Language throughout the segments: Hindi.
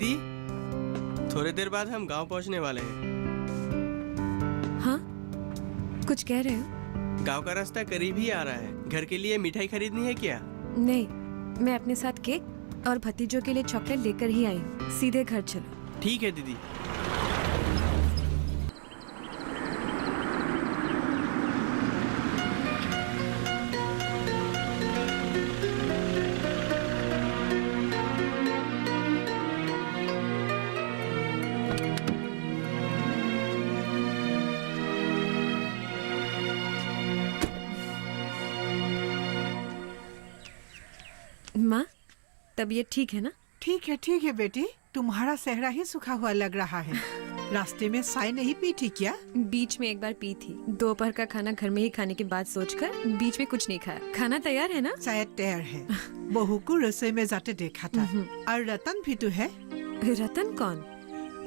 दीदी, थोड़ी देर बाद हम गांव पहुंचने वाले हैं। हाँ, कुछ कह रहे हो? गांव का रास्ता करीब ही आ रहा है। घर के लिए मिठाई खरीदनी है क्या? नहीं, मैं अपने साथ केक और भतीजों के लिए चॉकलेट लेकर ही आई हूँ। सीधे घर चलो। ठीक है दीदी। माँ, तबीयत ठीक है ना? ठीक है बेटी, तुम्हारा चेहरा ही सूखा हुआ लग रहा है। रास्ते में चाय नहीं पी थी क्या? बीच में एक बार पी थी। दोपहर का खाना घर में ही खाने की बात सोचकर बीच में कुछ नहीं खाया। खाना तैयार है ना? चाय तैयार है। बहू को रसोई में जाते देखा था। और रतन भी तो है। रतन कौन?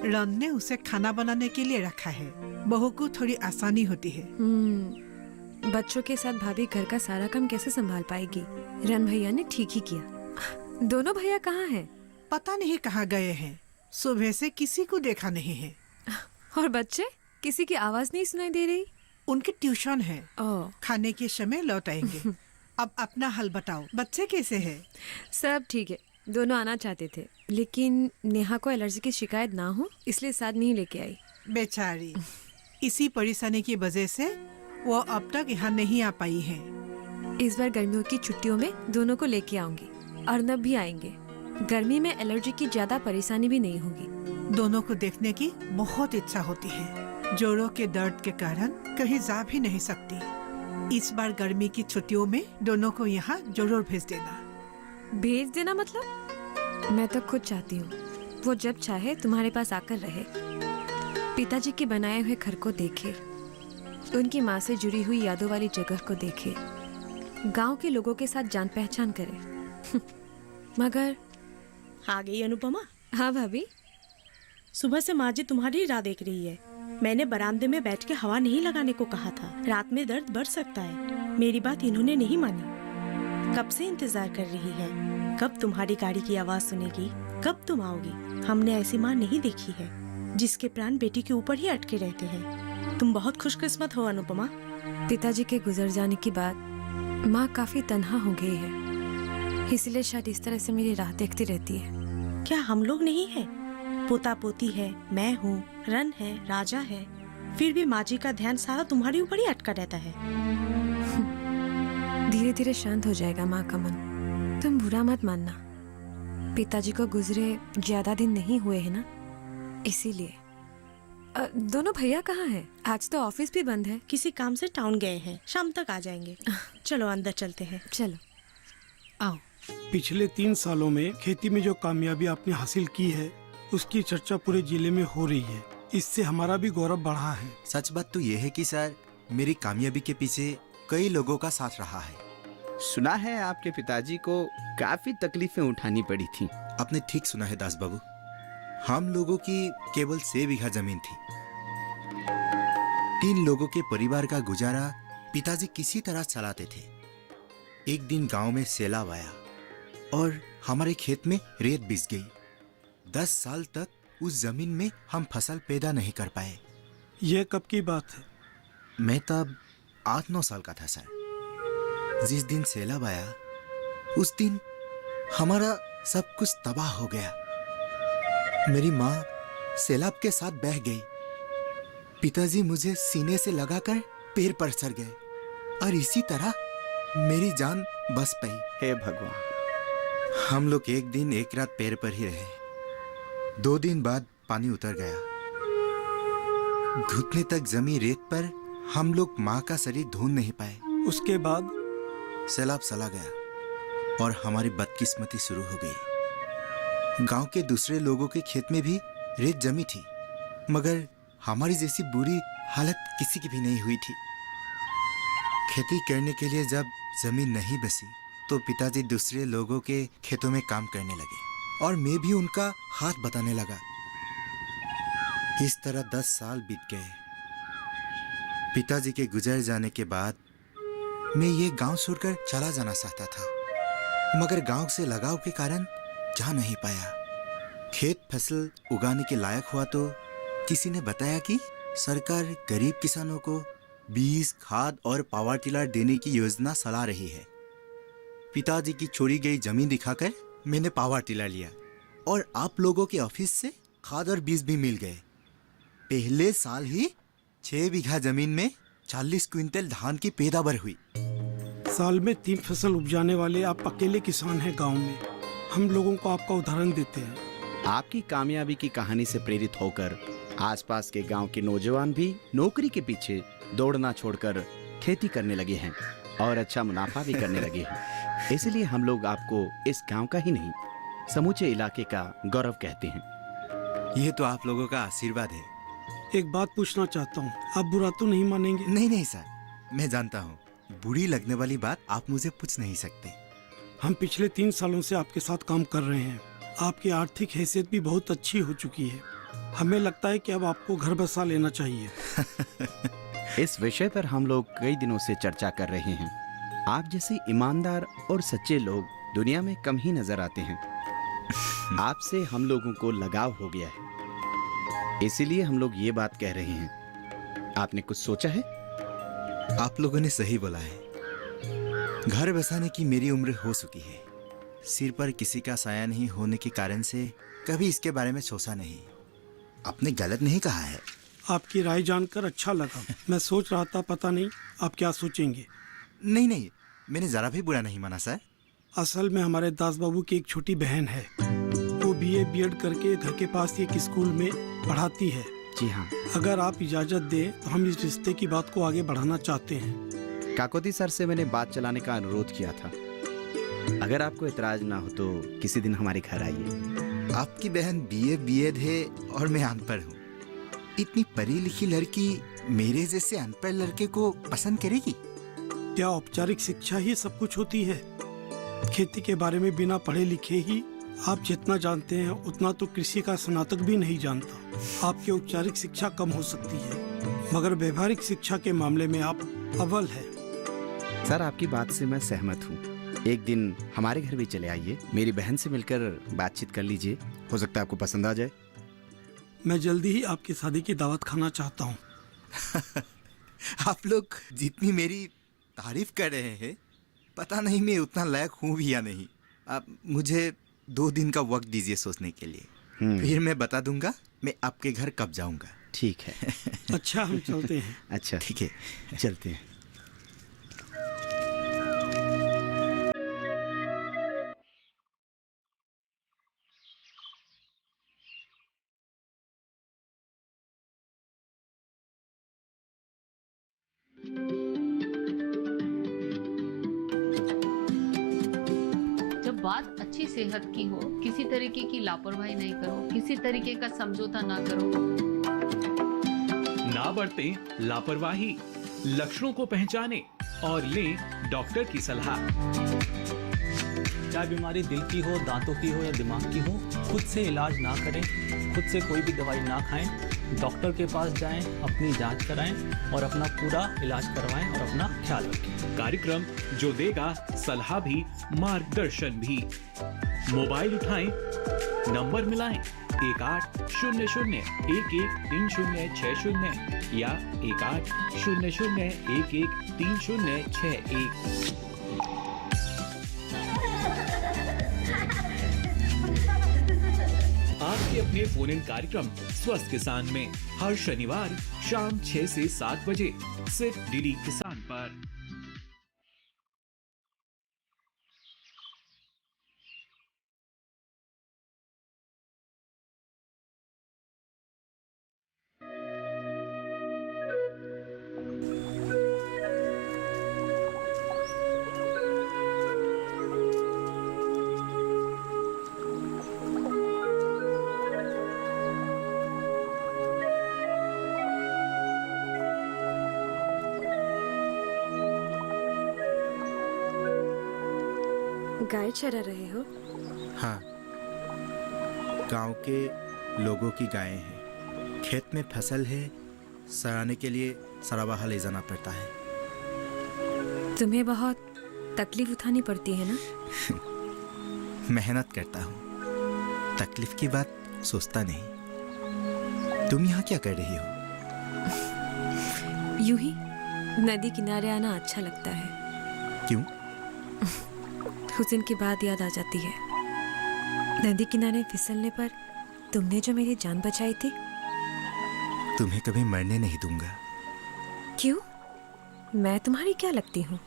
रन ने उसे खाना बनाने के लिए रखा है। बहू को थोड़ी आसानी होती है। बच्चों के साथ भाभी घर का सारा काम कैसे संभाल पाएगी? रन भैया ने ठीक ही किया। दोनों भैया कहाँ हैं? पता नहीं कहाँ गए हैं। सुबह से किसी को देखा नहीं है। और बच्चे? किसी की आवाज नहीं सुनाई दे रही। उनकी ट्यूशन है। ओह, खाने के समय लौट आएंगे। अब अपना हाल बताओ, बच्चे कैसे हैं? सब ठीक है। दोनों आना चाहते थे, लेकिन नेहा को एलर्जी की शिकायत ना हो इसलिए साथ नहीं लेके आई। बेचारी, इसी परेशानी की वजह से वो अब तक यहाँ नहीं आ पाई है। इस बार गर्मियों की छुट्टियों में दोनों को लेके आऊंगी। अर्नब भी आएंगे। गर्मी में एलर्जी की ज्यादा परेशानी भी नहीं होगी। दोनों को देखने की बहुत इच्छा होती है। जोड़ों के दर्द के कारण कहीं जा भी नहीं सकती। इस बार गर्मी की छुट्टियों में दोनों को यहाँ जरूर भेज देना। भेज देना मतलब? मैं तो खुद चाहती हूँ वो जब चाहे तुम्हारे पास आकर रहे, पिताजी के बनाए हुए घर को देखे, उनकी माँ से जुड़ी हुई यादों वाली जगह को देखे, गांव के लोगों के साथ जान पहचान करे। मगर आ गई अनुपमा? हाँ भाभी। सुबह से माँ जी तुम्हारी ही राह देख रही है। मैंने बरामदे में बैठ के हवा नहीं लगाने को कहा था। रात में दर्द बढ़ सकता है। मेरी बात इन्होंने नहीं मानी। कब से इंतजार कर रही है, कब तुम्हारी गाड़ी की आवाज सुनेगी, कब तुम आओगी। हमने ऐसी माँ नहीं देखी है जिसके प्राण बेटी के ऊपर ही अटके रहते हैं। तुम बहुत खुशकिस्मत हो अनुपमा। पिताजी के गुजर जाने के बाद माँ काफी तन्हा हो गई है, इसलिए शायद इस तरह से मेरी राह देखती रहती है। क्या हम लोग नहीं है? पोता पोती है, मैं हूँ, रन है, राजा है, फिर भी माँ जी का ध्यान सारा तुम्हारे ऊपर ही अटका रहता है। धीरे धीरे शांत हो जाएगा माँ का मन। तुम बुरा मत मानना। पिताजी को गुजरे ज्यादा दिन नहीं हुए हैं ना, इसीलिए। दोनों भैया कहाँ हैं? आज तो ऑफिस भी बंद है। किसी काम से टाउन गए हैं, शाम तक आ जाएंगे। चलो अंदर चलते हैं। चलो आओ। पिछले 3 सालों में खेती में जो कामयाबी आपने हासिल की है उसकी चर्चा पूरे जिले में हो रही है। इससे हमारा भी गौरव बढ़ा है। सच बात तो ये है कि सर, मेरी कामयाबी के पीछे कई लोगों का साथ रहा है। सुना है आपके पिताजी को काफी तकलीफें उठानी पड़ी थी। आपने ठीक सुना है दास बाबू। हम लोगों की केवल 6 बीघा जमीन थी। 3 लोगों के परिवार का गुजारा पिताजी किसी तरह चलाते थे। एक दिन गांव में सैलाब आया और हमारे खेत में रेत बिछ गई। 10 साल तक उस जमीन में हम फसल पैदा नहीं कर पाए। यह कब की बात है? मैं तब 8-9 साल का था सर। जिस दिन सैलाब आया उस दिन हमारा सब कुछ तबाह हो गया। मेरी माँ सैलाब के साथ बह गई। पिताजी मुझे सीने से लगाकर पैर पर सर गए और इसी तरह मेरी जान बच पाई। हे भगवान। हम लोग एक दिन एक रात पैर पर ही रहे। 2 दिन बाद पानी उतर गया। घुटने तक जमी रेत पर हम लोग माँ का शरीर ढूंढ नहीं पाए। उसके बाद सैलाब चला गया और हमारी बदकिस्मती शुरू हो गई। गांव के दूसरे लोगों के खेत में भी रेत जमी थी, मगर हमारी जैसी बुरी हालत किसी की भी नहीं हुई थी। खेती करने के लिए जब जमीन नहीं बची तो पिताजी दूसरे लोगों के खेतों में काम करने लगे और मैं भी उनका हाथ बताने लगा। इस तरह 10 साल बीत गए। पिताजी के गुजर जाने के बाद मैं ये गांव छोड़कर चला जाना चाहता था, मगर गांव से लगाव के कारण जा नहीं पाया। खेत फसल उगाने के लायक हुआ तो किसी ने बताया कि सरकार गरीब किसानों को बीज, खाद और पावर टिलर देने की योजना चला रही है। पिताजी की छोड़ी गई जमीन दिखाकर मैंने पावर टिलर लिया और आप लोगों के ऑफिस से खाद और बीज भी मिल गए। पहले साल ही 6 बीघा जमीन में 40 क्विंटल धान की पैदावार हुई। साल में 3 फसल उपजाने वाले आप अकेले किसान हैं गांव में। हम लोगों को आपका उदाहरण देते हैं। आपकी कामयाबी की कहानी से प्रेरित होकर आसपास के गांव के नौजवान भी नौकरी के पीछे दौड़ना छोड़कर खेती करने लगे हैं और अच्छा मुनाफा भी करने लगे हैं। इसलिए हम लोग आपको इस गांव का ही नहीं, समूचे इलाके का गौरव कहते हैं। ये तो आप लोगों का आशीर्वाद है। एक बात पूछना चाहता हूँ, आप बुरा तो नहीं मानेंगे? नहीं नहीं सर, मैं जानता हूँ बुरी लगने वाली बात आप मुझे पूछ नहीं सकते। हम पिछले 3 सालों से आपके साथ काम कर रहे हैं। आपकी आर्थिक हैसियत भी बहुत अच्छी हो चुकी है। हमें लगता है कि अब आपको घर बसा लेना चाहिए। इस विषय पर हम लोग कई दिनों से चर्चा कर रहे हैं। आप जैसे ईमानदार और सच्चे लोग दुनिया में कम ही नजर आते हैं। आपसे हम लोगों को लगाव हो गया है, इसीलिए हम लोग ये बात कह रहे हैं। आपने कुछ सोचा है? आप लोगों ने सही बोला है। घर बसाने की मेरी उम्र हो चुकी है। सिर पर किसी का साया नहीं होने के कारण से कभी इसके बारे में सोचा नहीं। आपने गलत नहीं कहा है। आपकी राय जानकर अच्छा लगा। मैं सोच रहा था पता नहीं आप क्या सोचेंगे। नहीं नहीं, मैंने जरा भी बुरा नहीं माना सर। असल में हमारे दास बाबू की एक छोटी बहन है। वो BA BEd करके घर के पास एक स्कूल में पढ़ाती है। जी हाँ। अगर आप इजाजत दें तो हम इस रिश्ते की बात को आगे बढ़ाना चाहते हैं। काकोती सर से मैंने बात चलाने का अनुरोध किया था। अगर आपको इतराज ना हो तो किसी दिन हमारे घर आइए। आपकी बहन BA BEd है और मैं अनपढ़ हूँ। इतनी पढ़ी लिखी लड़की मेरे जैसे अनपढ़ लड़के को पसंद करेगी? क्या औपचारिक शिक्षा ही सब कुछ होती है? खेती के बारे में बिना पढ़े लिखे ही आप जितना जानते हैं उतना तो कृषि का स्नातक भी नहीं जानता। आपकी औपचारिक शिक्षा कम हो सकती है मगर व्यवहारिक शिक्षा के मामले में आप अव्वल है। सर, आपकी बात से मैं सहमत हूँ। एक दिन हमारे घर भी चले आइए, मेरी बहन से मिलकर बातचीत कर लीजिए। हो सकता है आपको पसंद आ जाए। मैं जल्दी ही आपकी शादी की दावत खाना चाहता हूँ। आप लोग जितनी मेरी तारीफ कर रहे हैं, पता नहीं मैं उतना लायक हूँ भी या नहीं। आप मुझे 2 दिन का वक्त दीजिए सोचने के लिए, फिर मैं बता दूंगा मैं आपके घर कब जाऊंगा। ठीक है। अच्छा, हम चलते हैं। अच्छा, ठीक है, चलते हैं। बात अच्छी सेहत की हो, किसी तरीके की लापरवाही नहीं करो, किसी तरीके का समझौता ना करो। ना बरतें लापरवाही, लक्षणों को पहचानें और लें डॉक्टर की सलाह। चाहे बीमारी दिल की हो, दांतों की हो या दिमाग की हो, खुद से इलाज ना करें, खुद से कोई भी दवाई ना खाएं, डॉक्टर के पास जाएं, अपनी जांच कराएं और अपना पूरा इलाज करवाएं और अपना ख्याल रखें। कार्यक्रम जो देगा सलाह भी, मार्गदर्शन भी। मोबाइल उठाएं, नंबर मिलाएं 1800113060 या 1800113061। आपके अपने फोन इन कार्यक्रम स्वस्थ किसान में हर शनिवार शाम 6 से 7 बजे सिर्फ डीडी किसान पर। गाय चरा रहे हो? हाँ, गांव के लोगों की गायें हैं। खेत में फसल है, सराहने के लिए सराबाहा ले जाना पड़ता है। तुम्हें बहुत तकलीफ उठानी पड़ती है ना? मेहनत करता हूँ, तकलीफ की बात सोचता नहीं। तुम यहाँ क्या कर रही हो? यूं ही नदी किनारे आना अच्छा लगता है। क्यों? उस दिन की बात याद आ जाती है। नदी किनारे फिसलने पर तुमने जो मेरी जान बचाई थी। तुम्हें कभी मरने नहीं दूंगा। क्यों? मैं तुम्हारी क्या लगती हूँ?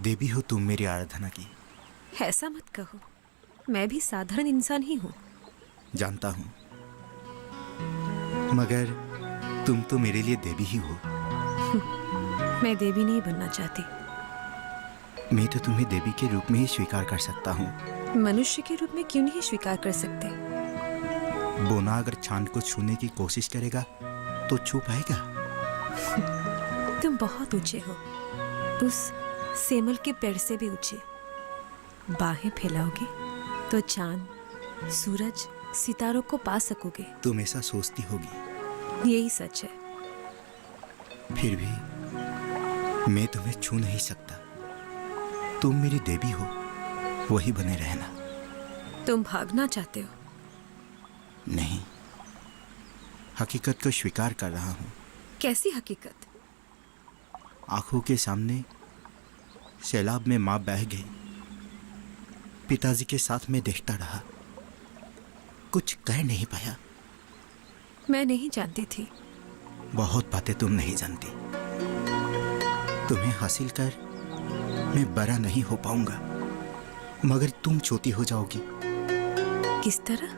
देवी हो तुम मेरी आराधना की। ऐसा मत कहो, मैं भी साधारण इंसान ही हूँ। जानता हूँ, मगर तुम तो मेरे लिए देवी ही हो। मैं देवी नहीं बनना चाहती। मैं तो तुम्हें देवी के रूप में ही स्वीकार कर सकता हूँ। मनुष्य के रूप में क्यों नहीं स्वीकार कर सकते? बोना अगर चांद को छूने की कोशिश करेगा तो छू पाएगा? तुम बहुत ऊंचे हो, उस सेमल के पेड़ से भी ऊंचे। बाहें फैलाओगे तो चांद, सूरज, सितारों को पा सकोगे। तुम ऐसा सोचती होगी। यही सच है। फिर भी मैं तुम्हें छू नहीं सकता। तुम मेरी देवी हो, वही बने रहना। तुम भागना चाहते हो? नहीं, हकीकत को स्वीकार कर रहा हूँ। कैसी हकीकत? आंखों के सामने सैलाब में माँ बह गई। पिताजी के साथ मैं देखता रहा, कुछ कह नहीं पाया। मैं नहीं जानती थी। बहुत बातें तुम नहीं जानती। तुम्हें हासिल कर मैं बड़ा नहीं हो पाऊंगा, मगर तुम छोटी हो जाओगी। किस तरह?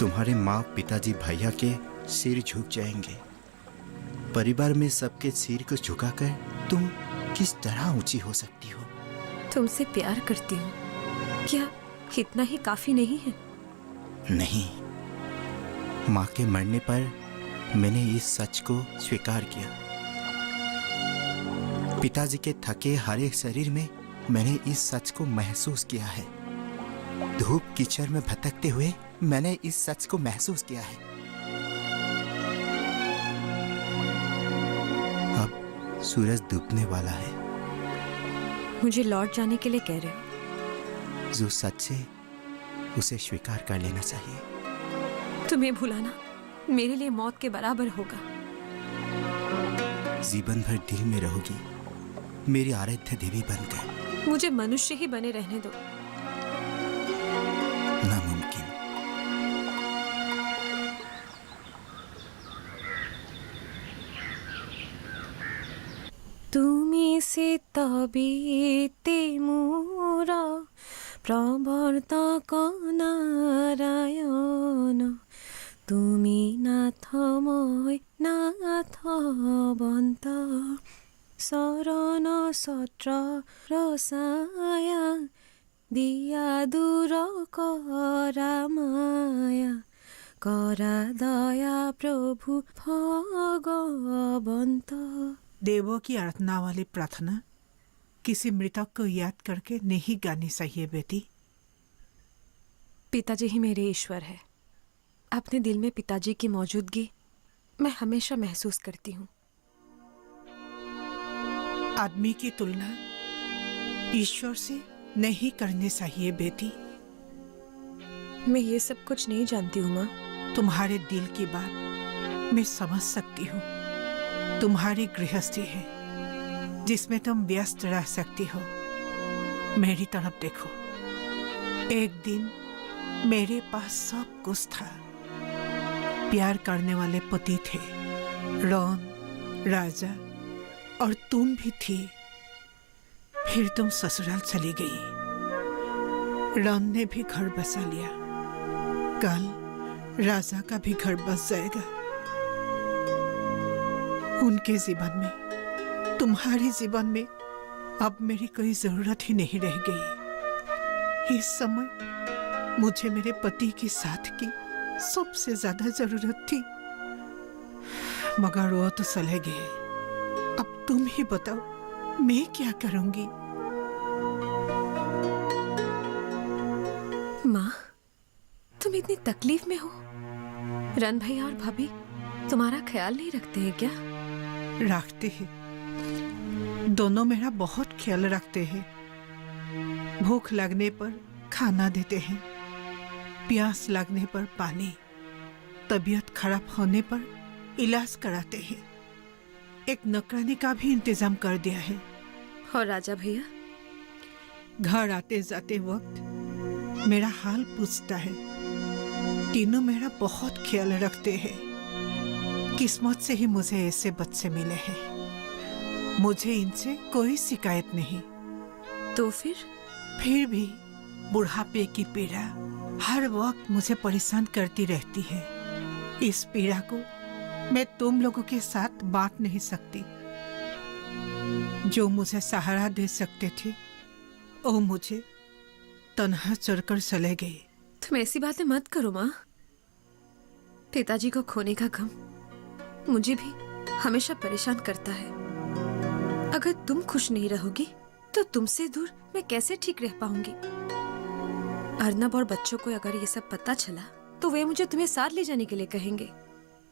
तुम्हारे माँ, पिताजी, भैया के सिर झुक जाएंगे। परिवार में सबके सिर को झुकाकर तुम किस तरह ऊंची हो सकती हो? तुमसे प्यार करती हूँ, क्या इतना ही काफी नहीं है? नहीं, माँ के मरने पर मैंने इस सच को स्वीकार किया। पिताजी के थके हारे शरीर में मैंने इस सच को महसूस किया है। धूप कीचड़ में भटकते हुए मैंने इस सच को महसूस किया है। अब सूरज डूबने वाला है। मुझे लौट जाने के लिए कह रहे हो? जो सच है उसे स्वीकार कर लेना चाहिए। तुम्हें भुलाना मेरे लिए मौत के बराबर होगा। जीवन भर दिल में रहोगी, मेरी आराध्य देवी बनकर। मुझे मनुष्य ही बने रहने दो। नामुमकिन। तुमी से तबिते मोर प्रवर्तक नारायण, तुमी नाथमय नाथवन्त, शरण सत्र रसाया, दिया दूर करा माया, करा दया प्रभु भगवंत। देवों की आराधना वाली प्रार्थना किसी मृतक को याद करके नहीं गानी चाहिए बेटी। पिताजी ही मेरे ईश्वर है। अपने दिल में पिताजी की मौजूदगी मैं हमेशा महसूस करती हूँ। आदमी की तुलना ईश्वर से नहीं करनी चाहिए बेटी। मैं ये सब कुछ नहीं जानती हूँ माँ। तुम्हारे दिल की बात मैं समझ सकती हूँ। तुम्हारी गृहस्थी है जिसमें तुम व्यस्त रह सकती हो। मेरी तरफ देखो। एक दिन मेरे पास सब कुछ था। प्यार करने वाले पति थे, रॉन, राजा, और तुम भी थी। फिर तुम ससुराल चली गई। रॉन ने भी घर बसा लिया। कल राजा का भी घर बस जाएगा। उनके जीवन में, तुम्हारे जीवन में अब मेरी कोई जरूरत ही नहीं रह गई। इस समय मुझे मेरे पति के साथ की सबसे ज्यादा जरूरत थी, मगर वो तो चले गए। अब तुम ही बताओ मैं क्या करूंगी? माँ, तुम इतनी तकलीफ में हो। रन भैया और भाभी तुम्हारा ख्याल नहीं रखते हैं क्या? रखते हैं। दोनों मेरा बहुत ख्याल रखते हैं। भूख लगने पर खाना देते हैं, प्यास लगने पर पानी, तबीयत खराब होने पर इलाज कराते हैं। एक नौकरानी का भी इंतजाम कर दिया है। और राजा भैया? घर आते जाते वक्त मेरा हाल पूछता है। तीनों मेरा बहुत ख्याल रखते हैं। किस्मत से ही मुझे ऐसे बच्चे मिले हैं। मुझे इनसे कोई शिकायत नहीं। तो फिर भी बुढ़ापे की पीड़ा हर वक्त मुझे परेशान करती रहती है। इस पीड़ा को मैं तुम लोगों के साथ बांट नहीं सकती। जो मुझे सहारा दे सकते थे वो मुझे तन्हा चढ़कर चले गए। तुम ऐसी बातें मत करो माँ। पिताजी को खोने का गम मुझे भी हमेशा परेशान करता है। अगर तुम खुश नहीं रहोगी तो तुमसे दूर मैं कैसे ठीक रह पाऊंगी? अर्नब और बच्चों को अगर ये सब पता चला तो वे मुझे तुम्हें साथ ले जाने के लिए कहेंगे।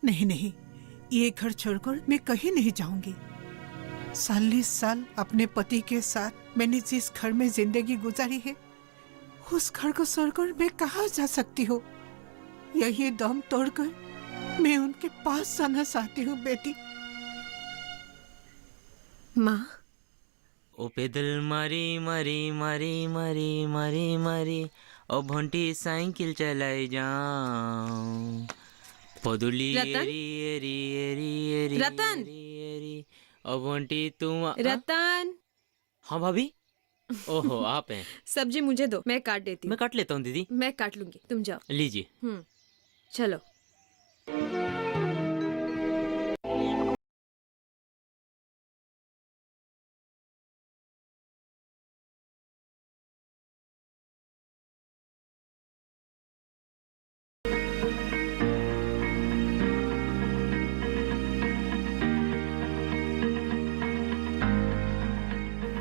नहीं नहीं, ये घर छोड़कर मैं कहीं नहीं जाऊंगी। 40 साल अपने पति के साथ मैंने जिस घर में जिंदगी गुजारी है, उस घर को छोड़कर मैं कहाँ जा सकती हूँ? यही दम तोड़कर मैं उनके पास जाना चाहती हूँ बेटी। माँ, ओ पेदल मारी मारी मारी मारी मारी मारी, ओ भंटी साइकिल चलाई जाऊं, पदुली रतन? एरी एरी एरी एरी रतन? एरी एरी, ओ भंटी तुम रतन। हाँ भाभी। ओहो आप हैं। सब्जी मुझे दो, मैं काट देती हूँ। मैं काट लेता हूँ दीदी। मैं काट लूंगी, तुम जाओ। लीजिए। चलो।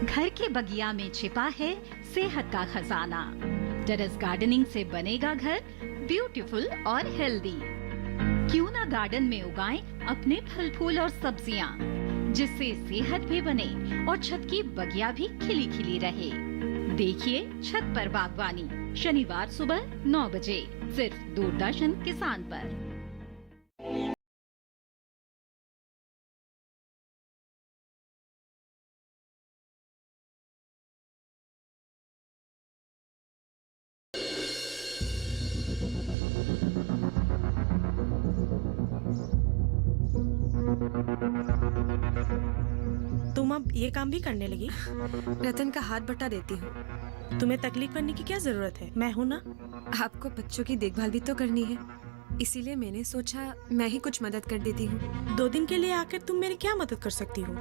घर के बगिया में छिपा है सेहत का खजाना। टेरेस गार्डनिंग से बनेगा घर ब्यूटीफुल और हेल्दी। क्यों ना गार्डन में उगाएं अपने फल फूल और सब्जियां, जिससे सेहत भी बने और छत की बगिया भी खिली खिली रहे। देखिए छत पर बागवानी, शनिवार सुबह 9 बजे सिर्फ दूरदर्शन किसान पर। तुम अब ये काम भी करने लगी? रतन का हाथ बटा देती हूँ। तुम्हें तकलीफ करने की क्या जरूरत है? मैं हूँ ना। आपको बच्चों की देखभाल भी तो करनी है, इसीलिए मैंने सोचा मैं ही कुछ मदद कर देती हूँ। 2 दिन के लिए आकर तुम मेरी क्या मदद कर सकती हो?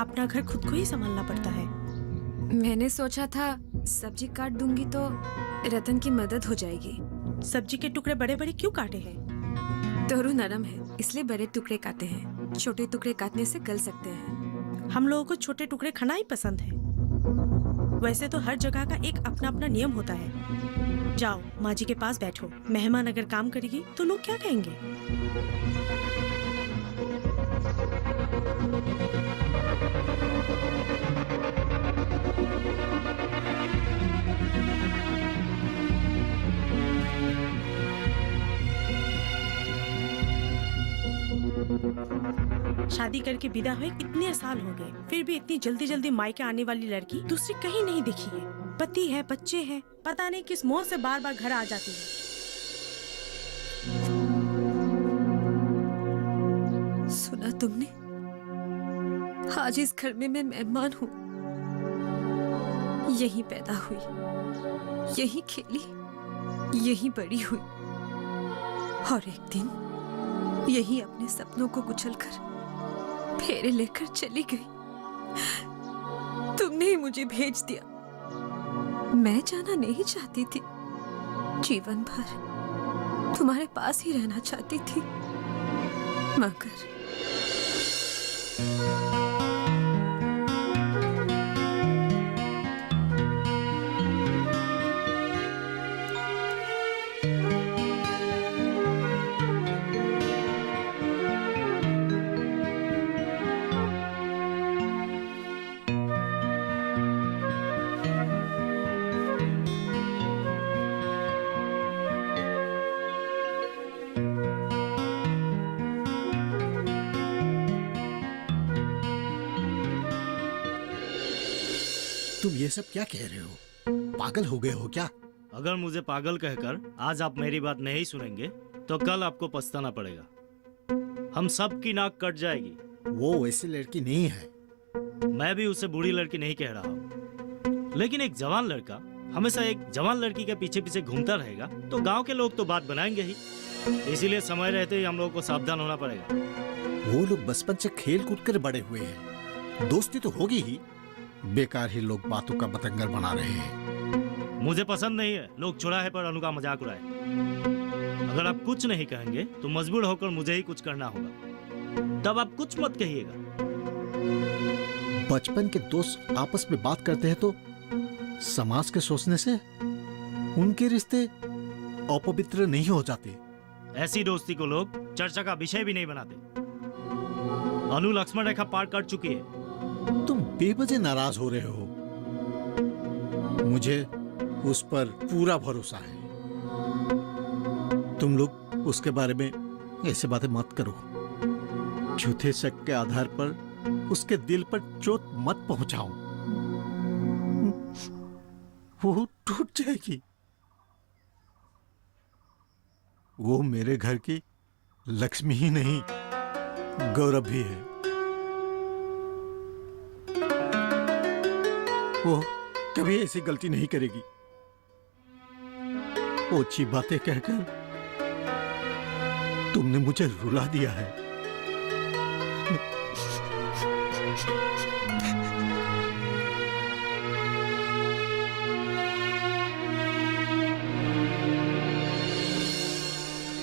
अपना घर खुद को ही संभालना पड़ता है। मैंने सोचा था सब्जी काट दूंगी तो रतन की मदद हो जाएगी। सब्जी के टुकड़े बड़े बड़े क्यों काटे हैं? तोरू नरम है इसलिए बड़े टुकड़े काटे हैं। छोटे टुकड़े काटने से गल सकते हैं। हम लोगों को छोटे टुकड़े खाना ही पसंद है। वैसे तो हर जगह का एक अपना अपना नियम होता है। जाओ माँ जी के पास बैठो। मेहमान अगर काम करेगी तो लोग क्या कहेंगे? शादी करके विदा हुए इतने साल हो गए, फिर भी इतनी जल्दी जल्दी मायके आने वाली लड़की दूसरी कहीं नहीं दिखी है। पति है, बच्चे हैं, पता नहीं किस मोह से बार बार घर आ जाती है। सुना तुमने? आज इस घर में मैं मेहमान हूँ। यहीं पैदा हुई, यहीं खेली, यहीं बड़ी हुई और एक दिन यहीं अपने सपनों को कुचलकर फेरे लेकर चली गई। तुमने ही मुझे भेज दिया। मैं जाना नहीं चाहती थी। जीवन भर तुम्हारे पास ही रहना चाहती थी, मगर तुम ये सब क्या कह रहे हो? पागल हो गए हो क्या? अगर मुझे पागल कहकर आज आप मेरी बात नहीं सुनेंगे तो कल आपको पछताना पड़ेगा। हम सब की नाक कट जाएगी। वो वैसी लड़की नहीं है। मैं भी उसे बूढ़ी लड़की नहीं कह रहा हूँ, लेकिन एक जवान लड़का हमेशा एक जवान लड़की के पीछे पीछे घूमता रहेगा तो गांव के लोग तो बात बनाएंगे ही। इसीलिए समय रहते ही हम लोगों को सावधान होना पड़ेगा। वो लोग बचपन से खेल कूद कर बड़े हुए हैं, दोस्ती तो होगी ही। बेकार ही लोग बातों का बतंगड़ बना रहे हैं। मुझे पसंद नहीं है लोग चौराहे पर अनु का मजाक उड़ाए। अगर आप कुछ नहीं कहेंगे तो मजबूर होकर मुझे ही कुछ करना होगा, तब आप कुछ मत कहिएगा। बचपन के दोस्त आपस में बात करते हैं तो समाज के सोचने से उनके रिश्ते अपवित्र नहीं हो जाते। ऐसी दोस्ती को लोग चर्चा का विषय भी नहीं बनाते। अनु लक्ष्मण रेखा पार कर चुकी है। तुम बेवजह नाराज हो रहे हो। मुझे उस पर पूरा भरोसा है। तुम लोग उसके बारे में ऐसे बातें मत करो। झूठे शक के आधार पर उसके दिल पर चोट मत पहुंचाओ, वो टूट जाएगी। वो मेरे घर की लक्ष्मी ही नहीं, गौरव भी है। वो कभी ऐसी गलती नहीं करेगी। ओछी बातें कहकर तुमने मुझे रुला दिया है।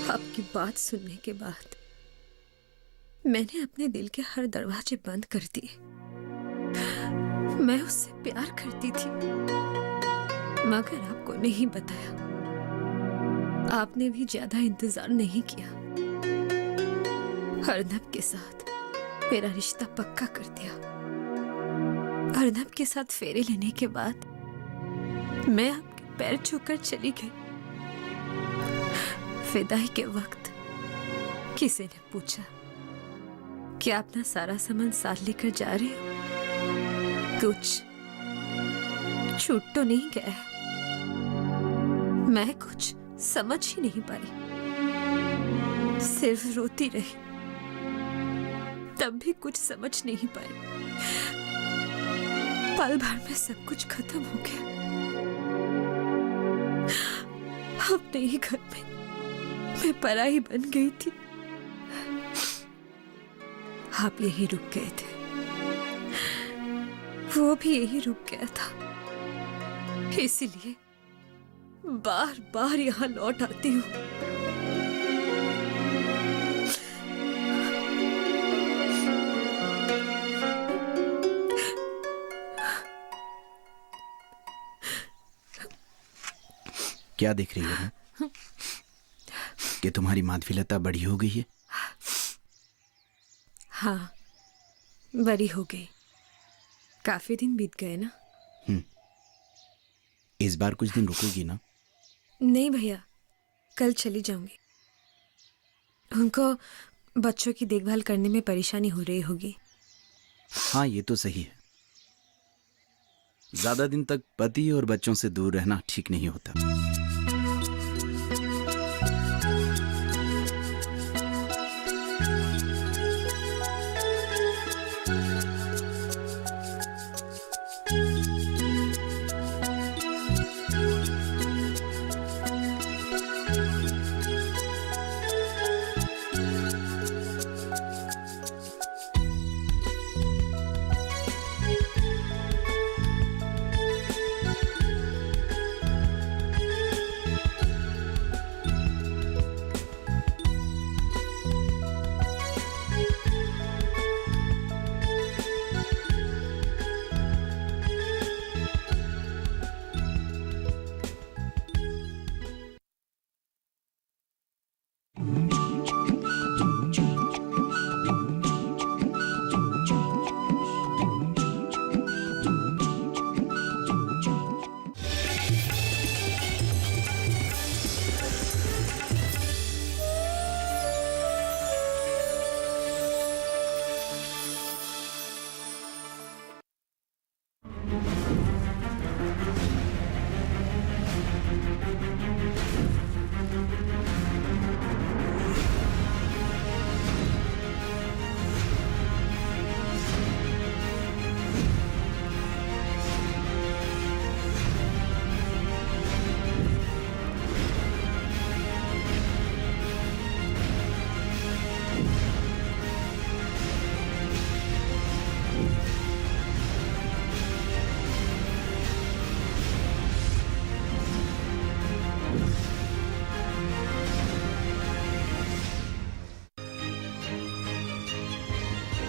आपकी बात सुनने के बाद मैंने अपने दिल के हर दरवाजे बंद कर दिए। मैं उससे प्यार करती थी, मगर आपको नहीं बताया। आपने भी ज्यादा इंतजार नहीं किया। अर्नब के साथ मेरा रिश्ता पक्का कर दिया। अर्नब के साथ फेरे लेने के बाद मैं आपके पैर छूकर चली गई। विदाई के वक्त किसी ने पूछा कि अपना सारा सामान साथ लेकर जा रहे हो? कुछ छूट तो नहीं गया है? मैं कुछ समझ ही नहीं पाई, सिर्फ रोती रही। तब भी कुछ समझ नहीं पाई। पल भर में सब कुछ खत्म हो गया। अपने ही घर में मैं पराई बन गई थी। आप यही रुक गए थे, वो भी यही रुक गया था। इसीलिए बार बार यहाँ लौट आती हूँ। क्या देख रही हो कि तुम्हारी माधवीलता बड़ी हो गई है? हाँ, बड़ी हो गई। काफी दिन बीत गए ना। इस बार कुछ दिन रुकोगी ना? नहीं भैया, कल चली जाऊंगी। उनको बच्चों की देखभाल करने में परेशानी हो रही होगी। हाँ, ये तो सही है। ज्यादा दिन तक पति और बच्चों से दूर रहना ठीक नहीं होता।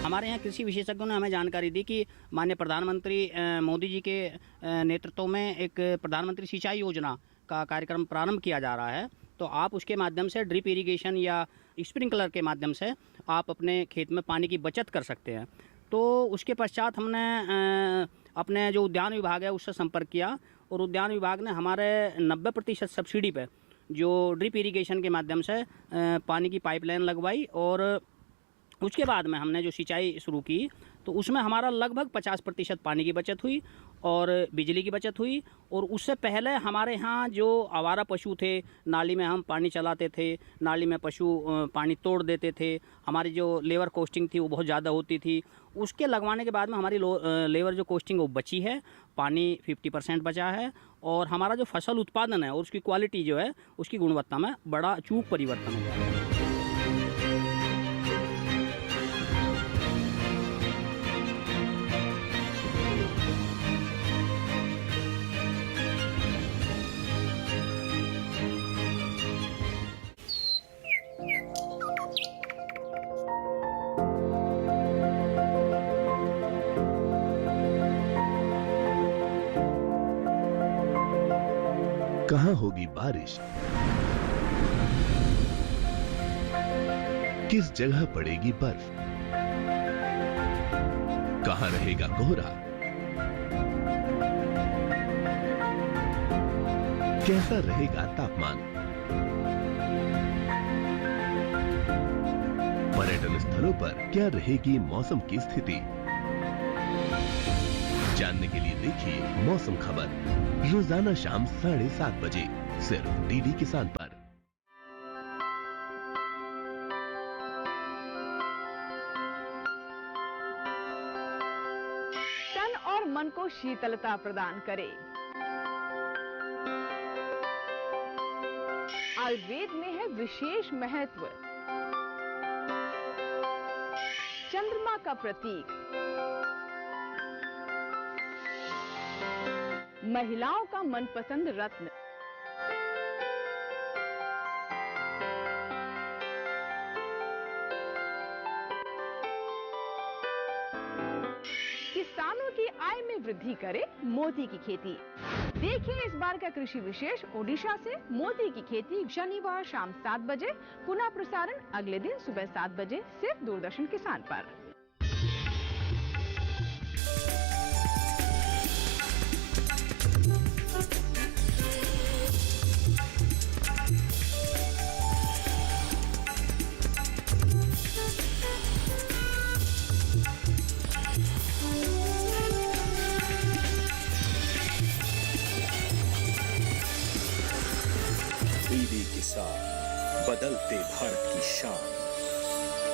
हमारे यहाँ कृषि विशेषज्ञों ने हमें जानकारी दी कि माननीय प्रधानमंत्री मोदी जी के नेतृत्व में एक प्रधानमंत्री सिंचाई योजना का कार्यक्रम प्रारंभ किया जा रहा है। तो आप उसके माध्यम से ड्रिप इरिगेशन या स्प्रिंकलर के माध्यम से आप अपने खेत में पानी की बचत कर सकते हैं। तो उसके पश्चात हमने अपने जो उद्यान विभाग है उससे संपर्क किया और उद्यान विभाग ने हमारे 90% सब्सिडी पे जो ड्रिप इरिगेशन के माध्यम से पानी की पाइपलाइन लगवाई और उसके बाद में हमने जो सिंचाई शुरू की तो उसमें हमारा लगभग 50% पानी की बचत हुई और बिजली की बचत हुई। और उससे पहले हमारे यहाँ जो आवारा पशु थे, नाली में हम पानी चलाते थे, नाली में पशु पानी तोड़ देते थे, हमारी जो लेबर कॉस्टिंग थी वो बहुत ज़्यादा होती थी। उसके लगवाने के बाद में हमारी लेबर जो कॉस्टिंग वो बची है, पानी 50% बचा है और हमारा जो फसल उत्पादन है और उसकी क्वालिटी जो है उसकी गुणवत्ता में बड़ा अचूक परिवर्तन हुआ है। कहाँ होगी बारिश, किस जगह पड़ेगी बर्फ, कहाँ रहेगा कोहरा, कैसा रहेगा तापमान। पर्यटन स्थलों पर क्या रहेगी मौसम की स्थिति, जानने के लिए देखिए मौसम खबर रोजाना शाम 7:30 बजे सिर्फ डीडी किसान पर। तन और मन को शीतलता प्रदान करे। आयुर्वेद में है विशेष महत्व। चंद्रमा का प्रतीक, महिलाओं का मनपसंद रत्न। किसानों की आय में वृद्धि करे मोती की खेती। देखिए इस बार का कृषि विशेष ओडिशा से मोती की खेती, शनिवार शाम 7 बजे, पुनः प्रसारण अगले दिन सुबह 7 बजे सिर्फ दूरदर्शन किसान पर। डीडी किसान, बदलते भारत की शान।